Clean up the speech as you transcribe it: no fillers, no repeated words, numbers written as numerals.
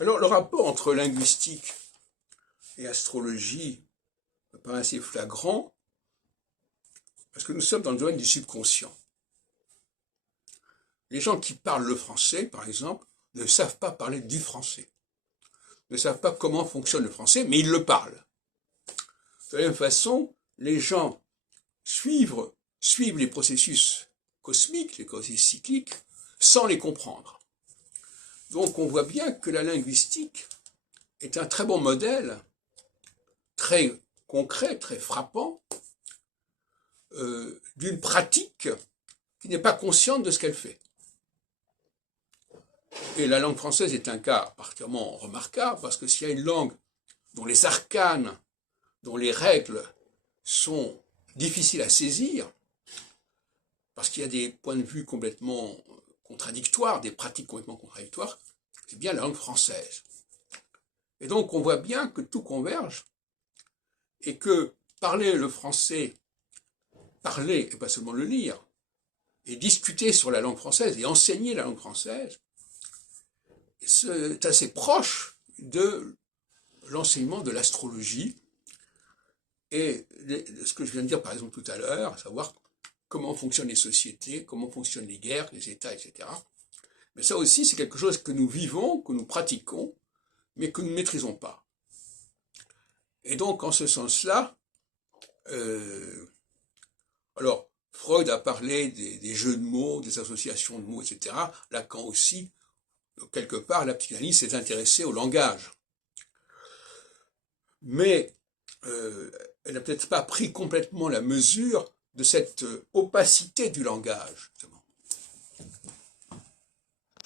Alors, le rapport entre linguistique et astrologie me paraît assez flagrant, parce que nous sommes dans le domaine du subconscient. Les gens qui parlent le français, par exemple, ne savent pas parler du français, ne savent pas comment fonctionne le français, mais ils le parlent. De la même façon, les gens suivent les processus cosmiques, les processus cycliques, sans les comprendre. Donc on voit bien que la linguistique est un très bon modèle, très concret, très frappant, d'une pratique qui n'est pas consciente de ce qu'elle fait. Et la langue française est un cas particulièrement remarquable, parce que s'il y a une langue dont les arcanes, dont les règles sont difficiles à saisir, parce qu'il y a des points de vue complètement contradictoires, des pratiques complètement contradictoires, c'est bien la langue française. Et donc on voit bien que tout converge, et que parler le français, parler et pas seulement le lire, et discuter sur la langue française et enseigner la langue française, c'est assez proche de l'enseignement de l'astrologie et de ce que je viens de dire par exemple tout à l'heure, à savoir comment fonctionnent les sociétés, comment fonctionnent les guerres, les États, etc. Mais ça aussi, c'est quelque chose que nous vivons, que nous pratiquons, mais que nous ne maîtrisons pas. Et donc, en ce sens-là, alors, Freud a parlé des jeux de mots, des associations de mots, etc. Lacan aussi. Donc, quelque part, la psychanalyse s'est intéressée au langage. Mais elle n'a peut-être pas pris complètement la mesure de cette opacité du langage, justement.